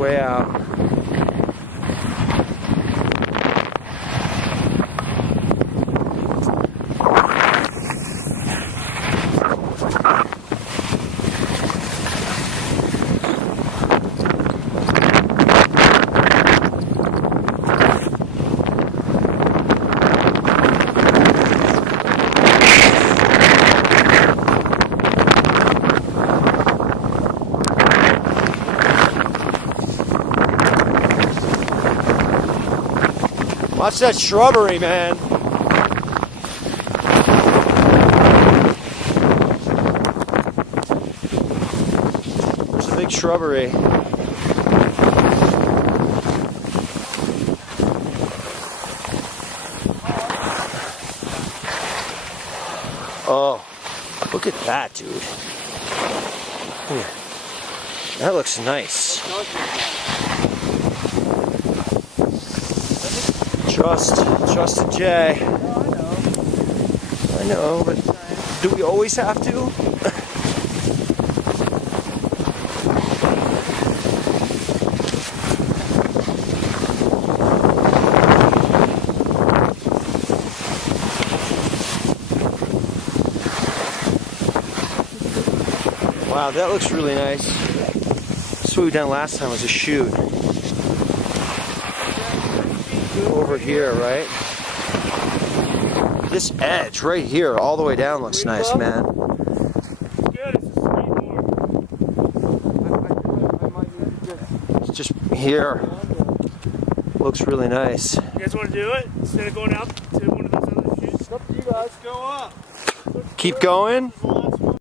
way out. Watch that shrubbery, man. There's a big shrubbery. Oh, look at that, dude. Here. That looks nice. Trust in Jay. I know, but do we always have to? Wow, that looks really nice. This what we done last time was a shoot. Over here, right? This edge right here, all the way down, looks nice, man. It's just here. Looks really nice. You guys want to do it instead of going out to one of those other shoots? It's up to you guys. Go up. Keep going.